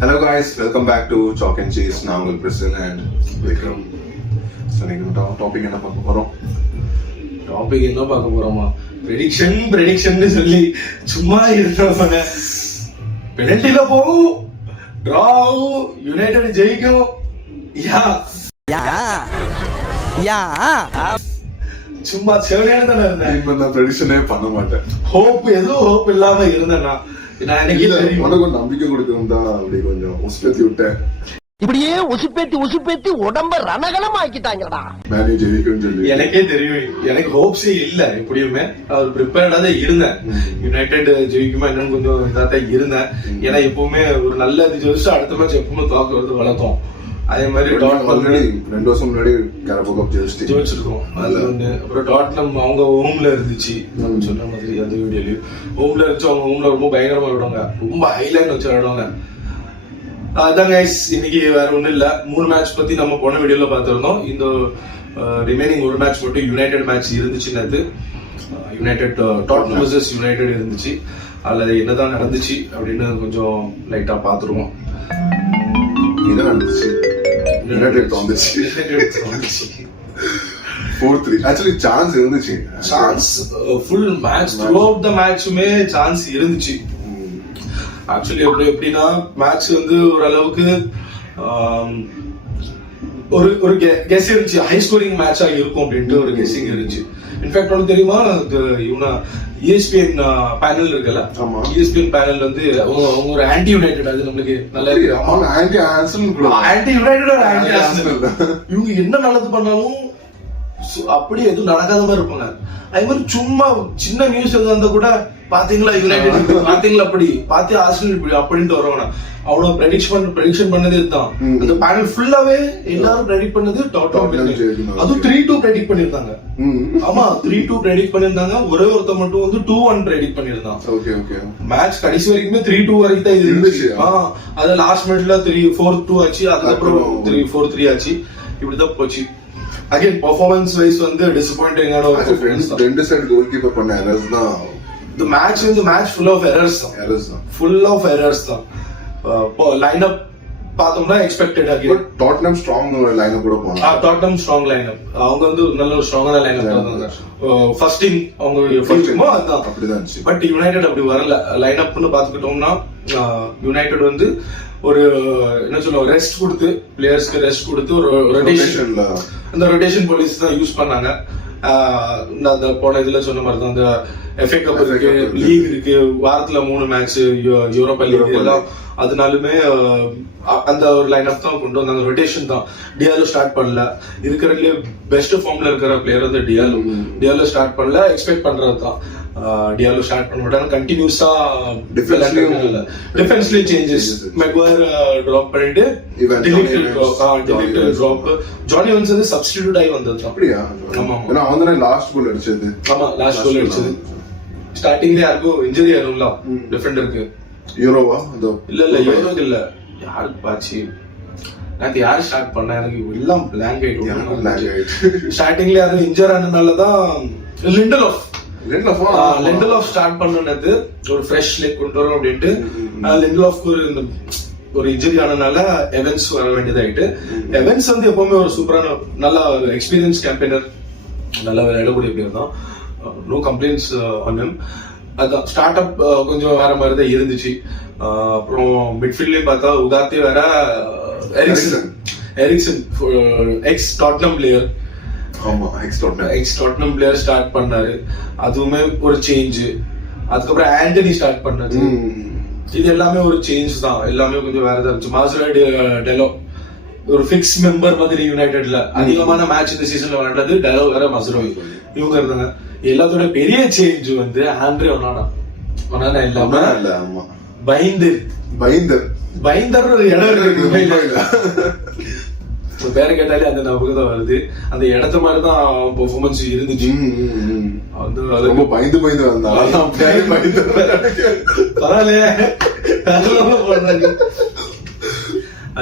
Hello guys, welcome back to Chalk and Cheese. நான் உங்கள் பிரிசல் and Vikram. So நீங்கள் topic என்ன பார்க்க போகிறோம்? டாபிக் என்ன பார்க்க போறோமா? ப்ரெடிக்ஷன் சொல்லி சும்மா இருக்கிறவங்க பெனல்டில போகும், டிரா ஆகும், யுனைடெட் ஜெயிக்கும். சும்மா செவனேன்னு தானே இருந்தேன். இப்போ நான் ப்ரெடிக்ஷனே பண்ண மாட்டேன். எதுவும் ஹோப் இல்லாம இருந்தேன்னா நான் எனக்கு உனக்கு நம்பிக்கை கொடுக்கணும் தான் அப்படி கொஞ்சம் உசுப்பேத்தி விட்டேன். இப்படியே உசுப்பேத்தி உடம்ப ரணகலம் ஆக்கிட்டாங்கடா. மேனே ஜெயிக்கும்னு சொல்லி எனக்கே தெரியும். எனக்கு ஹோப்ஸே இல்ல. எப்படியுமே அவர் ப்ரிப்பேர்டா தான் இருந்தேன். யுனைடெட் ஜெயிக்குமா என்னன்னு கொஞ்சம் இதா தான் இருந்தேன். ஏன்னா எப்பவுமே ஒரு நல்ல இது ஜெயிச்சு அடுத்த மேட்ச் எப்பவுமே தோக்குறது வளர்த்தோம். அதே மாதிரி ஆல்ரெடி 2 வருஷம் முன்னாடி கேரபோ கப் ஜெயிச்சிருக்கோம். அது ஒண்ணு. அப்புறம் டாட்னம் அவங்க ஹோம்ல இருந்துச்சு, நம்ம சொன்ன மாதிரி அந்த வீடியோலயும் ஹோம்ல இருந்துச்சு. அவங்க ஹோம்ல ரொம்ப பயங்கரமா விடுவாங்க, ரொம்ப ஹைலைன் வச்சு விடுவாங்க. அதான் கைஸ், இன்னைக்கு வேற ஒண்ணும் இல்ல. 3 மேட்ச் பத்தி நம்ம போன வீடியோல பாத்துருந்தோம். இந்த ரிமைனிங் ஒரு மேட்ச் மட்டும் யுனைடெட் மேட்ச் இருந்துச்சுன்னு, யுனைடெட் டாட்னம் வர்சஸ் யுனைடெட் இருந்துச்சு. அதுல என்னதான் நடந்துச்சு அப்படின்னு கொஞ்சம் லைட்டா பாத்துருவோம். என்ன நடந்துச்சு? யுனைடெட் வந்துச்சு 4-3. ஆக்சுவலி சான்ஸ் இருந்துச்சு. Chance full match throughout the மேட்சுமே சான்ஸ் இருந்துச்சு. ஆக்சுவலி எப்படின்னா மேட்ச் வந்து ஓரளவுக்கு ஒரு கெஸ் இருந்துச்சு, ஹை ஸ்கோரிங் மேட்சா இருக்கும் அப்படின்ட்டு ஒரு கெஸ்ஸிங் இருந்துச்சு. இன்ஃபேக்ட் ஒன்று தெரியுமா, இவனா ESPN பேனல் இருக்குல்ல, ESPN பேனல் வந்து அவங்க ஒரு ஆன்டி யுனைடெட். அது நம்மளுக்கு நல்லா இருக்கு. Anti Arsenal, anti United, anti Arsenal. இவங்க என்ன நல்லது பண்ணாலும் அப்படி எதுவும் நடக்காத மாதிரி இருப்பாங்க. அது மாதிரி சும்மா சின்ன நியூஸ் எது வந்தா கூட பாத்தீங்களா யுனைடெட், பாத்தீங்களா அப்படி பாத்தி ஆர்சனல் இப்படி அப்படின்ட்டு வருவாங்க. அவ்வளவு ப்ரெடிக்ஷன் பண்ணது இதுதான். அந்த பேனல் ஃபுல்லாவே எல்லாரும் ப்ரெடிக்ட் பண்ணது டாட்னம். அதுவும் 3-2 ப்ரெடிக்ட் பண்ணிருந்தாங்க. ஆமா, 3-2 ப்ரெடிக்ட் பண்ணிருந்தாங்க. ஒரே ஒருத்தர் மட்டும் வந்து 2-1 ப்ரெடிக்ட் பண்ணிருந்தான். மேட்ச் கடைசி வரைக்குமே 3-2 வரைக்கும் தான் இது இருந்துச்சு. அது லாஸ்ட் மினிட்ல 4-2 ஆச்சு. அதுக்கப்புறம் 4-3 ஆச்சு. இப்படிதான் போச்சு. அகைன் பெர்ஃபார்மன்ஸ் வைஸ் வந்து டிசப்பாயிண்டிங்கான ஒரு பெர்ஃபார்மன்ஸ் தான். ரெண்டு சைடு கோல் கீப்பர் பண்ண எரர்ஸ் தான். இந்த மேட்ச் வந்து மேட்ச் ஃபுல் ஆஃப் எரர்ஸ் தான். லைன் அப் பார்த்தோம்னா expected. Again Tottenham strong line up கூட போனாங்க. Tottenham strong line up. அவங்க வந்து நல்ல ஒரு ஸ்ட்ராங்கான லைன் அப் இருந்தாங்க. ஃபர்ஸ்ட் டீம் அவங்க ஃபர்ஸ்ட் டீமோ அதான் அப்படிதான் இருந்துச்சு. பட் யுனைடெட் அப்படி வரல. லைன் அப்னு பாத்துக்கிட்டோம்னா யுனைடெட் வந்து ஒரு என்ன சொல்லுவோம், ரெஸ்ட் கொடுத்து பிளேயர்ஸ்க்கு ரெஸ்ட் கொடுத்து ஒரு ரொட்டேஷன்ல அந்த ரொட்டேஷன் பாலிசி தான் யூஸ் பண்ணாங்க. அந்த போன இதுல சொன்ன மாதிரி தான் அந்த FA கப் இருக்கு, லீக் இருக்கு, வாரத்துல 3 மேட்ச், யூரோப்பா லீக் எல்லாம். அதனாலுமே அந்த ஒரு லைன் அப் தான் கொண்டு வந்தாங்க. ரொட்டேஷன் தான். டியாலோ ஸ்டார்ட் பண்ணல. இருக்கிறதுல பெஸ்ட் ஃபார்ம்ல இருக்கிற பிளேயர் வந்து டியாலோ ஸ்டார்ட் பண்ணல. எக்ஸ்பெக்ட் பண்றது தான் டியாலோ ஸ்டார்ட் பண்ண மாட்டாங்க. கண்டினியூஸா டிஃபென்ஸ்லயே சேஞ்சஸ். மெக்வயர் டிராப் பண்ணிட்டு டிராப். ஜானி எவன்ஸ் வந்து சப்ஸ்டிட்யூட் ஆகி வந்தது. அப்படியா? ஆமா, ஏன்னா அவன் தானே லாஸ்ட் கோல் அடிச்சது. ஆமா, லாஸ்ட் கோல் அடிச்சது. ஸ்டார்டிங்ல யாருக்கும் இன்ஜுரி ஆயிரும்ல டிஃபெண்டருக்கு. யூரோவா? இல்ல யூரோக்கு இல்ல, யாருக்கு பாச்சு நேத்து யாரு ஸ்டார்ட் பண்ணா எனக்கு எல்லாம் பிளாங்க் ஆயிட்டு. ஸ்டார்டிங்ல அது இன்ஜர் ஆனதுனாலதான் லிண்டலாஃப் ஸ்டார்ட் பண்ணது. ஒரு ஃப்ரெஷ் லெக் கொண்டு வரும் அப்படின்ட்டு லிண்டலாஃப்க்கு ஒரு இன்ஜுரி ஆனதுனால எவன்ஸ் வர வேண்டியதாயிட்டு. எவன்ஸ் வந்து எப்பவுமே ஒரு சூப்பரான நல்ல எக்ஸ்பீரியன்ஸ் கேம்பெயினர், நல்லா விளையாடக்கூடிய பிளேயர் தான். No complaints on him. அதான் ஸ்டார்ட் அப் கொஞ்சம் வேற மாதிரி தான் இருந்துச்சு. அப்புறம் மிட்ஃபீல்ட்லயும் பார்த்தா உகாத்தே வேற, Eriksen ex Tottenham player. Ex Tottenham player start பண்ணாரு. அதுவுமே ஒரு சேஞ்ச். அதுக்கப்புறம் ஆண்டனி ஸ்டார்ட் பண்ணாரு. இது எல்லாமே ஒரு சேஞ்ச் தான். எல்லாமே கொஞ்சம் வேற தான் இருந்துச்சு. மாசுரா டெலோ ஒரு ஃபிக்ஸ் மெம்பர் மாதிரி யுனைடெட்ல அதிகமான மேட்ச் இந்த சீசன்ல விளையாடுறது டெலோ வேற, மசுரோவி இவங்க இருந்தாங்க. எல்லாத்தோட பெரிய சேஞ்ச் வந்து ஆண்ட்ரே ஒனானா இல்லாம பைந்தர் இடம் இருக்கு. பேரை கேட்டாலே அந்த ஞாபகம் தான் வருது. அந்த இடத்த மாதிரிதான் பெர்ஃபார்மன்ஸ் இருந்துச்சு. ரொம்ப பயந்து வந்தாங்க. பரவாயில்லையே,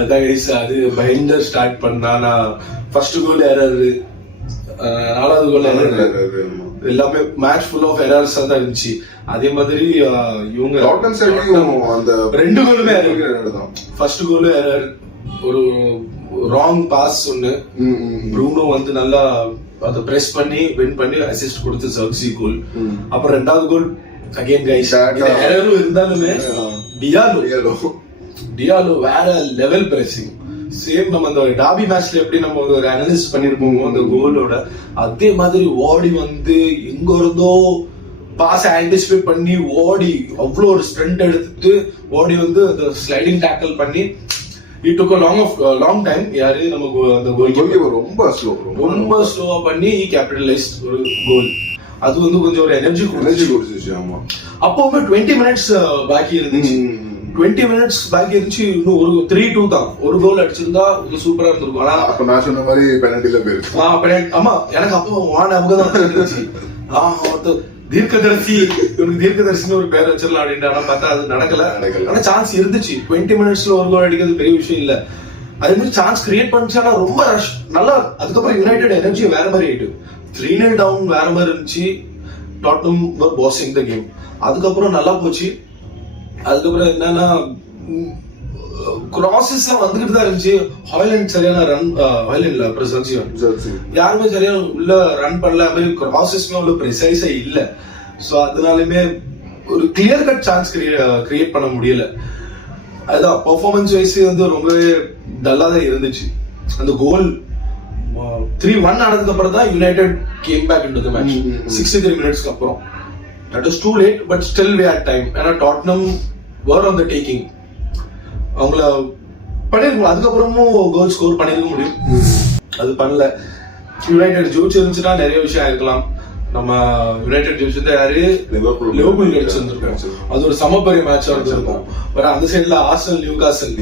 அதுதான் அது பைண்டர் ஸ்டார்ட் பண்ணா. ஃபர்ஸ்ட் கோல் எரர், 4வது கோல் எல்லாமே மேட்ச் ஃபுல் ஆஃப் எரர்ஸ் தான் இருந்துச்சு. அதே மாதிரி இவங்க அந்த 2 கோலுமே எரர் தான். ஃபர்ஸ்ட் கோல் எரர், ஒரு ராங் பாஸ் ஒன்னு, ப்ரூனோ வந்து நல்லா அதை பிரஸ் பண்ணி வின் பண்ணி அசிஸ்ட் கொடுத்து சர்க்ஸி கோல். அப்புறம் 2வது கோல் அகைன் கைஸ் எரரும் இருந்தாலுமே டியாலோ வேற லெவல் பிரஸிங். சேம் நம்ம அந்த டாபி மேட்ச்ல எப்படி நம்ம ஒரு அனலிஸ்ட் பண்ணிருப்போமோ அந்த கோலோட அதே மாதிரி ஓடி வந்து எங்க இருந்தோ பாஸ் ஆன்டிசிபேட் பண்ணி ஓடி அவ்வளோ ஒரு ஸ்ப்ரிண்ட் எடுத்துட்டு ஓடி வந்து அந்த ஸ்லைடிங் டேக்கிள் பண்ணி இட் டுக் லாங் டைம். யாரு நமக்கு அந்த கோல் ரொம்ப ஸ்லோவா பண்ணி கேபிட்டலைஸ்ட் ஒரு கோல். அது வந்து கொஞ்சம் ஒரு எனர்ஜி கொடுத்துச்சு. ஆமா, அப்பவுமே 20 மினிட்ஸ் பாக்கி இருந்துச்சு. 20 மினிட்ஸ் பாக்கி இருந்துச்சு. இன்னும் ஒரு 3-2 தான். ஒரு கோல் அடிச்சிருந்தா இது சூப்பரா இருந்திருக்கும். ஆனா அப்ப நான் சொன்ன மாதிரி பெனல்டில போயிருக்கு. ஆமா, எனக்கு அப்போ ஞாபகம் தான் இருந்துச்சு. தீர்க்கதரிசி, இவனுக்கு தீர்க்கதரிசின்னு ஒரு பேர் வச்சிடலாம் அப்படின்ட்டு. ஆனா பார்த்தா அது நடக்கல. ஆனா சான்ஸ் இருந்துச்சு. 20 மினிட்ஸ்ல ஒரு கோல் அடிக்கிறது பெரிய விஷயம் இல்ல. அதே மாதிரி சான்ஸ் கிரியேட் பண்ணிச்சு. ஆனா ரொம்ப ரஷ் நல்லா. அதுக்கப்புறம் யுனைடெட் எனர்ஜி வேற மாதிரி ஆயிட்டு. 3-0 டவுன் வேற மாதிரி இருந்துச்சு. Tottenham were passing the game. அதுக்கப்புறம் நல்லா போச்சு. அதுக்கப்புறம் என்னன்னா கிராசஸ் வந்துகிட்டு தான் இருந்துச்சு. ஹாய்லண்ட் சரியான ரன், ஹாய்லண்ட்ல அப்புறம் சர்ஜியன் யாருமே சரியான உள்ள ரன் பண்ணல. மாதிரி கிராசஸ்மே உள்ள ப்ரிசைஸா இல்ல. சோ அதனாலுமே ஒரு கிளியர் கட் சான்ஸ் கிரியேட் பண்ண முடியல. அதுதான் பெர்ஃபார்மன்ஸ் வைஸ் வந்து ரொம்பவே டல்லா தான் இருந்துச்சு. அந்த கோல் 3-1 ஆனதுக்கு அப்புறம் தான் United came back into the match 63 மினிட்ஸ்க்கு அப்புறம். That is too late but still we had time. ஏன்னா Tottenham were on the taking. அவங்கள பண்ணிருக்கோம். அதுக்கப்புறமும் கோல் ஸ்கோர் பண்ணிருக்க முடியும். அது பண்ணல. யுனைடெட் ஜெயிச்சு இருந்துச்சுன்னா நிறைய விஷயம் ஆயிருக்கலாம். நம்ம யுனைடெட் ஜெயிச்சிருந்தா யாரு லிவர்பூல் கிடைச்சிருந்திருக்கோம். அது ஒரு சமப்பெரிய மேட்சா இருந்திருக்கும். பட் அந்த சைட்ல ஆர்சனல் நியூகாசல்.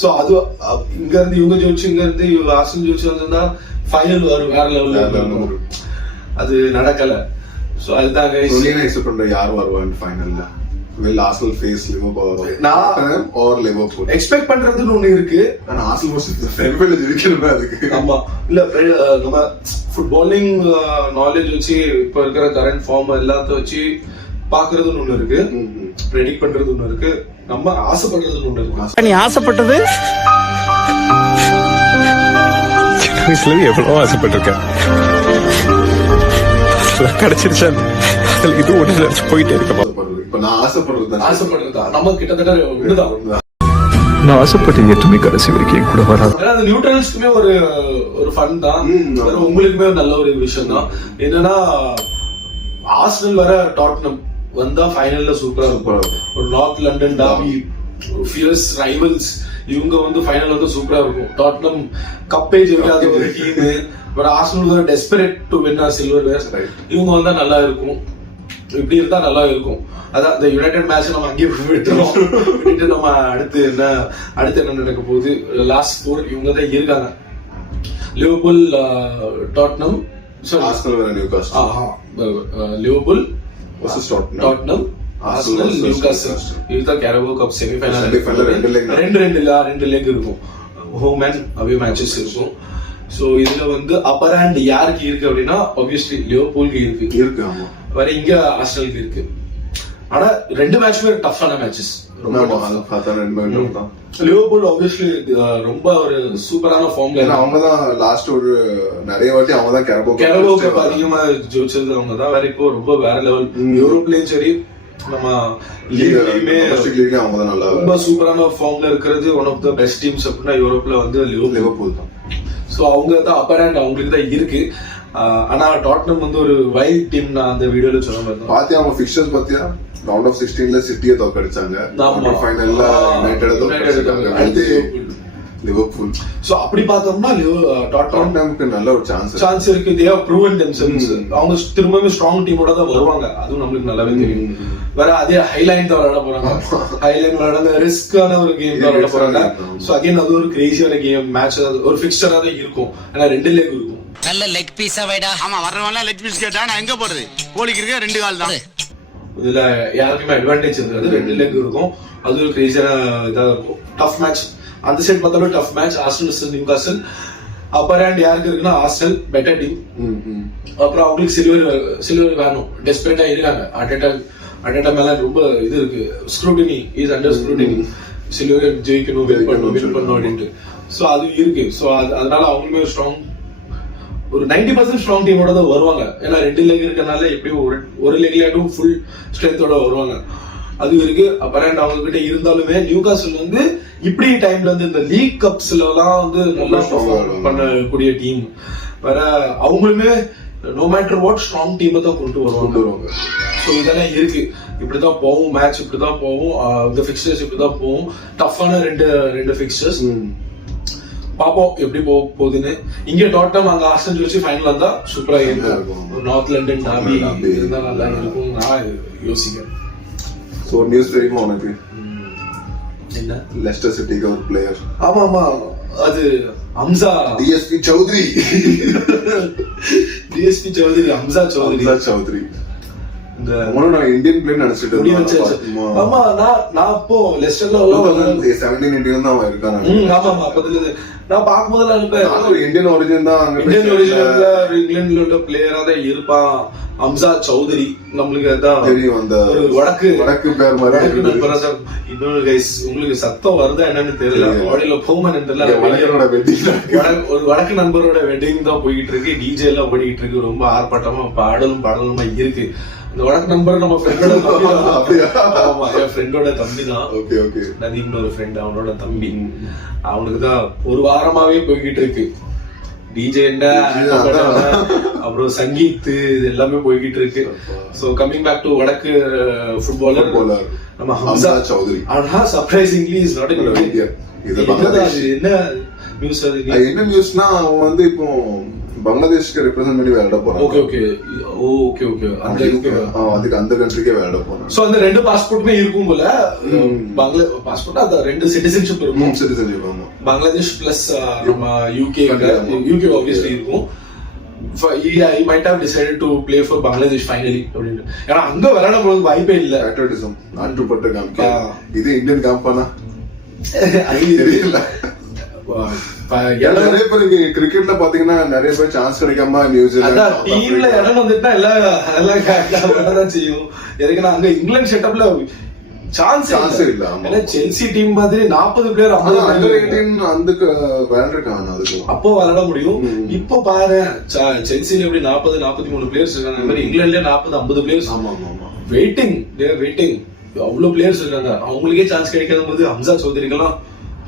சோ அது இங்க இருந்து இவங்க ஜெயிச்சு, இங்க இருந்து ஆர்சனல் ஜெயிச்சு வந்திருந்தா ஃபைனல் வரும் வேற லெவல்ல. அது நடக்கல. சோ அதுதான் எக்ஸ்பெக்ட் பண்ற யார் வருவாங்க ஃபைனல்ல? Will Arsenal face Liverpool or Liverpool? Expect பண்றதுன்னு ஒண்ணு இருக்கு. ஆனா Arsenal versus ஃபெர்வெல் இருக்கிறது அதுக்கு. ஆமா, இல்ல நம்ம ஃபுட்பாலிங் நாலேஜ் வச்சு இப்ப இருக்கிற கரண்ட் ஃபார்ம் எல்லாத்தையும் வச்சு பாக்குறதுன்னு ஒண்ணு இருக்கு, ப்ரெடிக்ட் பண்றது ஒண்ணு இருக்கு, நம்ம ஆசைப்படுறதுன்னு ஒண்ணு இருக்கு. நீ ஆசைப்பட்டது சின்ன வயசுல எவ்வளவோ ஆசைப்பட்டிருக்கேன். கிடைச்சிருச்சா இது ஒண்ணு நினைச்சு போயிட்டே இருக்க. இப்ப நான் ஆசைப்படுறதா நம்ம கிட்டத்தட்ட ஒண்ணுதான். நான் ஆசைப்பட்டீங்க எதுவுமே கடைசி வரைக்கும் கூட வராது. அது நியூட்ரல்ஸ்க்குமே ஒரு ஃபன் தான். உங்களுக்குமே நல்ல ஒரு விஷயம் தான். என்னன்னா ஆர்சனல் வர டாட்னம் வந்தா ஃபைனல்ல சூப்பரா இருக்கும். ஒரு நார்த் லண்டன் டாபி, ஃபியர்ஸ் ரைவல்ஸ். இவங்க வந்து ஃபைனல் வந்து சூப்பரா இருக்கும். டாட்னம் கப்பே ஜெயிக்காத ஒரு டீம். பட் ஆர்சனல் ஒரு டெஸ்பரேட் டு வின் சில்வர் வேர். இவங்க வந்தா நல்லா இருக்கும். இப்படி இருந்தா நல்லா இருக்கும். அதான் இந்த யுனைடெட் மேட்ச் நம்ம அங்கேயே விட்டுறோம். விட்டுட்டு நம்ம அடுத்து என்ன நடக்க போகுது? லாஸ்ட் 4 இவங்க தான் இருக்காங்க. Liverpool, Tottenham, Liverpool, Tottenham, Arsenal, Newcastle. இதுதான் கேரபோ கப் செமிஃபைனல். ரெண்டு லெக் இருக்கும். ஹோம் அண்ட் அவே மேட்சஸ் இருக்கும். சோ இதுல வந்து அப்பர் ஹேண்ட் யாருக்கு இருக்கு அப்படின்னா ஆப்வியஸ்லி லிவர்பூலுக்கு இருக்கு. வேற இங்க ஆர்சனலுக்கு இருக்கு. ஆனா 2 மேட்ச்மே டஃப்பான மேட்சஸ். லிவர்பூல் ஆப்வியஸ்லி ரொம்ப ஒரு சூப்பரான ஃபார்ம்ல. அவங்க தான் லாஸ்ட் ஒரு நிறைய வாட்டி அவங்க தான் கேரபோ கப் அதிகமா ஜெயிச்சது அவங்க தான். வேற இப்போ ரொம்ப வேற லெவல். யூரோப்லயும் சரி நம்ம லீக்லயுமே அவங்க தான் நல்லா ரொம்ப சூப்பரான ஃபார்ம்ல இருக்கிறது. One of the best teams அப்படின்னா யூரோப்ல வந்து லிவர்பூல் தான். சோ அவங்க தான் அப்பர் ஹேண்ட் அவங்களுக்கு தான் இருக்கு. ஆனா டாட்னம் வந்து ஒரு வைல்ட் டீம். நான் அந்த வீடியோல சொன்ன மாதிரி பாத்தியா அவங்க ஃபிக்சர்ஸ் பாத்தியா? ரவுண்ட் ஆஃப் 16ல சிட்டியை தோக்கடிச்சாங்க. Quarter ஃபைனல்ல United தோக்கடிச்சாங்க. அடுத்து லிவர்பூல். சோ அப்படி பார்த்தோம்னா டாட்னம்க்கு நல்ல ஒரு சான்ஸ் இருக்கு. They have proven themselves. அவங்க திரும்பவும் ஸ்ட்ராங் டீமோட தான் வருவாங்க. அதுவும் நம்மளுக்கு நல்லாவே தெரியும். வேற அதே ஹைலைன் தான் விளையாட போறாங்க. ஹைலைன் விளையாட ரிஸ்கான ஒரு கேம் தான் விளையாட போறாங்க. சோ அகைன் அது ஒரு கிரேசியான கேம் மேட்ச். ஒரு ஃபிக்ஸ்டரா தான் இருக்கும். ஏன்னா 2 லெக் இருக்கும். நல்ல லெக் பீஸா வைடா. ஆமா, வர்றவன்லாம் லெக் பீஸ் கேட்டா நான் எங்க போறது? கோலிக்கு இருக்க 2 கால் தான். இதுல யாருக்குமே அட்வான்டேஜ் இருக்காது. 2 லெக் இருக்கும். அது ஒரு கிரேசியான இதா இருக்கும். Tough match. அந்த சைடு பார்த்தாலும் tough match. Arsenal versus Newcastle. Upper hand யாருக்கு இருக்குன்னா ஆர்சனல் பெட்டர் டீம். அப்புறம் அவங்களுக்கு சில்வர் வேணும், டெஸ்பரேட்டா இருக்காங்க. அட்டா மேல ரொம்ப இது இருக்கு, scrutiny is under scrutiny. Silver ஜெயிக்கணும், வின் பண்ணணும் அப்படின்ட்டு. சோ அது இருக்கு. சோ அதனால அவங்களுமே ஸ்ட்ராங், ஒரு 90% ஸ்ட்ராங் டீமோட தான் வருவாங்க. ஏன்னா 2 லெக் இருக்கனால எப்படியும் ஒரு லெக்லயாட்டும் ஃபுல் ஸ்ட்ரென்த்தோட வருவாங்க. அது இருக்கு. அப்புறம் அவங்க கிட்ட இருந்தாலுமே நியூகாஸ்ல் வந்து இப்படி டைம்ல இருந்து இந்த லீக் கப்ஸ்ல எல்லாம் வந்து நல்லா பெர்ஃபார்ம் பண்ணக்கூடிய டீம் வேற. அவங்களுமே நோ மேட்டர் வாட் ஸ்ட்ராங் டீமை தான் கொண்டு வருவாங்க. ஸோ இதெல்லாம் இருக்கு. இப்படிதான் போகும் மேட்ச், இப்படிதான் போகும். இந்த ஃபிக்சர்ஸ் இப்படிதான் போகும். டஃப்பான ரெண்டு ஃபிக்சர்ஸ் பாப்போம் எப்படி போகுதுன்னு. இங்க டாட்டம் அங்க ஆர்சனல் வச்சு ஃபைனல் வந்தா சூப்பரா இருக்கும். நார்த் லண்டன் டாபி இருந்தா நல்லா இருக்கும் நான் யோசிக்கிறேன். சோ நியூஸ் தெரியுமா உனக்கு? என்ன? லெஸ்டர் சிட்டிக்கு ஒரு பிளேயர். ஆமா அது ஹம்சா டிஎஸ்பி சௌத்ரி. ஹம்சா சௌத்ரி. நான் இந்தியன் பிளேயர் நினைச்சிட்டு. ஆமா நான் அப்போ லெஸ்டர்ல 17-18 தான் அவன் இருக்கான். ஆமா அப்பதுல நான் பாக்கும்போது இந்தியன் ஒரிஜின் தான், இங்கிலாந்துல உள்ள பிளேயரா தான் இருப்பான் ஹம்சா சௌத்ரி. நம்மளுக்கு அதான் தெரியும், அந்த வடக்கு பேர் மாதிரி. இன்னொரு கைஸ், உங்களுக்கு சத்தம் வருதா என்னன்னு தெரியல, ஆடியோல போகுமான்னு தெரியல. ஒரு வடக்கு நண்பரோட வெட்டிங் தான் போயிட்டு இருக்கு, டிஜே எல்லாம் ஓடிட்டு இருக்கு, ரொம்ப ஆர்ப்பாட்டமா பாடலுமா இருக்கு. இந்த வடக்கு நம்பர் நம்ம ஃப்ரெண்டோட தம்பி தான். நதீம்னு ஒரு ஃப்ரெண்ட், அவனோட தம்பி. அவனுக்கு தான் ஒரு வாரமாவே போய்கிட்டு இருக்கு டிஜே, அப்புறம் சங்கீத், இது எல்லாமே போய்கிட்டு இருக்கு. சோ கமிங் பேக் டு வடக்கு ஃபுட்பாலர் நம்ம ஹம்சா சௌத்ரி. ஆனா surprisingly is not in India. என்ன நியூஸ்? அது என்ன நியூஸ்னா அவன் வந்து இப்போ பங்களாதேஷ்க்கு ரெப்ரசன்ட் பண்ணி விளையாட போறான். ஓகே அந்த கண்ட்ரிக்கே விளையாட போறான். சோ அந்த 2 பாஸ்போர்ட்டுமே இருக்கும் போல. பாஸ்போர்ட் அந்த 2 சிட்டிசன்ஷிப் இருக்கும். சிட்டிசன்ஷிப் ஆமா. பங்களாதேஷ் பிளஸ் நம்ம யூகே obviously இருக்கும். He might have decided to play for Bangladesh finally. ஏன்னா அங்க விளையாட போறது வாய்ப்பே இல்ல. பேட்ரியாட்டிசம் நாட்டுப்பற்று காமிக்க. இது இந்தியன் காம்பானா தெரியல. நிறைய பேருக்கு கிரிக்கெட்ல பாத்தீங்கன்னா நிறைய பேர் சான்ஸ் கிடைக்காம நியூசிலாந்து டீம்ல இடம் வந்துட்டா எல்லாம் செய்யும். எதுக்குன்னா அங்க இங்கிலாந்து செட்டப்ல சான்ஸ் இல்ல. ஏன்னா செல்சி டீம் மாதிரி 40 பேர் அப்போ விளையாட முடியும். இப்போ பாரு செல்சில எப்படி 40-43 பிளேயர்ஸ் இருக்காங்க, மாதிரி இங்கிலாந்துல 40-50 பிளேயர்ஸ் வெயிட்டிங். அவ்வளவு பிளேயர்ஸ் இருக்காங்க, அவங்களுக்கே சான்ஸ் கிடைக்காத போது ஹம்சா சௌத்ரிக்கெல்லாம்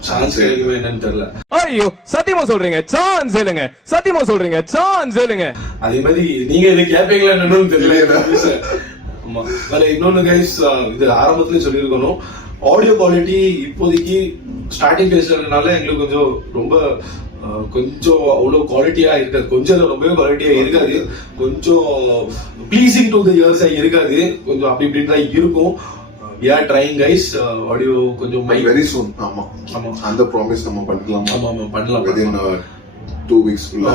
சான்ஸ் கிடைக்குமே என்னன்னு தெரியல. ஐயோ சத்தியமா சொல்றீங்க சான்ஸ் இல்லங்க, சத்தியமா சொல்றீங்க சான்ஸ் இல்லங்க. அதே மாதிரி நீங்க இதை கேட்பீங்களா என்னன்னு தெரியல. ஆமா வேற இன்னொன்னு கைஸ், இது ஆரம்பத்திலே சொல்லியிருக்கணும், ஆடியோ குவாலிட்டி இப்போதைக்கு ஸ்டார்டிங் பேஸ்ல இருக்கனால எங்களுக்கு கொஞ்சம் அவ்வளவு குவாலிட்டியா இருக்காது. கொஞ்சம் ரொம்பவே குவாலிட்டியா இருக்காது, கொஞ்சம் ப்ளீசிங் டு தி இயர்ஸ் இருக்காது, கொஞ்சம் அப்படி இப்படின்னு தான் இருக்கும். We are trying guys, audio கொஞ்சம் very soon. ஆமா அந்த ப்ராமிஸ் நம்ம பண்ணலாம். within 2 weeks குள்ள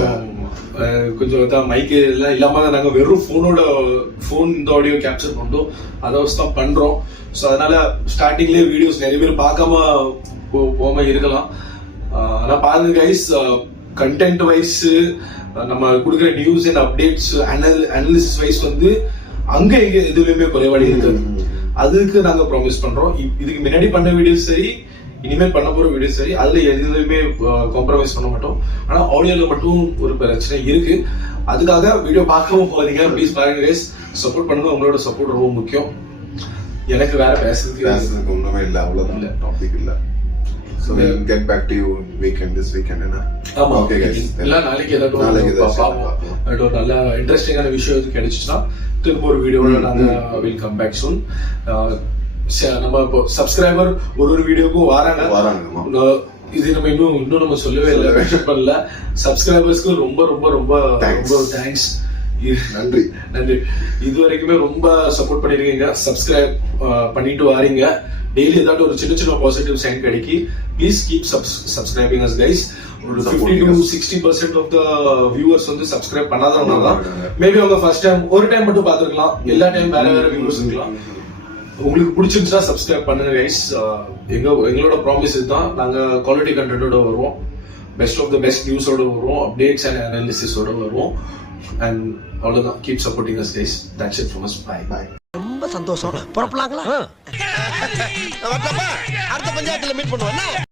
கொஞ்சம் தான் மைக் எல்லாம் இல்லாம நாங்க வெறும் ஃபோன் இந்த ஆடியோ கேப்சர் பண்ணோம், அதை வச்சு தான் பண்றோம். ஸோ அதனால ஸ்டார்டிங்லேயே வீடியோஸ் நிறைய பேர் பார்க்காம போகாம இருக்கலாம். ஆனா பாருங்க கைஸ், கண்டென்ட் வைஸ் நம்ம கொடுக்குற news and updates analysis wise வந்து அங்க எங்க எதுலையுமே குறைபாடு இருக்காது. அதுக்கு நாங்க ப்ராமிஸ் பண்றோம். இதுக்கு முன்னாடி பண்ண வீடியோஸ் சரி, இனிமேல் பண்ண போற வீடியோஸ் சரி, அதுல எதுலையுமே காம்ப்ரமைஸ் பண்ண மாட்டோம். ஆனா ஆடியோல மட்டும் ஒரு பிரச்சனை இருக்கு. அதுக்காக வீடியோ பார்க்கவும் போறீங்க, ப்ளீஸ் பாருங்க கைஸ், சப்போர்ட் பண்ணுங்க. உங்களோட சப்போர்ட் ரொம்ப முக்கியம். எனக்கு வேற பேசுறதுக்கு ஒண்ணுமே இல்ல, அவ்வளவுதான், டாபிக் இல்ல. So we'll get back to you this weekend என்ன? ஆமா ஓகே गाइस. இல்ல நாளைக்கு ஏதாவது பாப்போம். அது ஒரு நல்ல இன்ட்ரஸ்டிங்கான விஷயம் இது கிடைச்சிச்சுனா திரும்ப ஒரு வீடியோல நாங்க will come back soon. நம்ம சப்ஸ்கிரைபர் ஒரு வீடியோக்கும் வராங்க. இது நம்ம இன்னும் நம்ம சொல்லவே இல்லை, மென்ஷன் பண்ணல. சப்ஸ்கிரைபர்ஸ்க்கு ரொம்ப ரொம்ப ரொம்ப ரொம்ப தேங்க்ஸ், நன்றி. இது வரைக்குமே ரொம்ப சப்போர்ட் பண்ணிருக்கீங்க, சப்ஸ்கிரைப் பண்ணிட்டு வாரீங்க. டெய்லி ஏதாவது ஒரு சின்ன பாசிட்டிவ் சைன் கிடைக்கி. Please keep subscribing us guys. ஒரு 50-60% ஆஃப் த வியூவர்ஸ் வந்து சப்ஸ்கிரைப் பண்ணாதவங்க தான். மேபி அவங்க ஃபர்ஸ்ட் டைம் ஒரு டைம் மட்டும் பாத்துருக்கலாம், எல்லா டைம் வேற வியூவர்ஸ் இருக்கலாம். உங்களுக்கு பிடிச்சிருந்துச்சுன்னா சப்ஸ்கிரைப் பண்ணுங்க கைஸ். எங்களோட ப்ராமிஸ் இதுதான், நாங்க குவாலிட்டி கண்டென்ட்டோட வருவோம். பெஸ்ட் ஆஃப் த பெஸ்ட் நியூஸோட வரும், அப்டேட்ஸ் அண்ட் அனாலிசிஸோட வரும். அண்ட் அவ்வளவுதான். Keep supporting us guys. That's it from us. Bye. ரொம்ப சந்தோஷம். புறப்படலாங்களா? அடுத்த பஞ்சாயத்துல மீட் பண்ணுவோம்.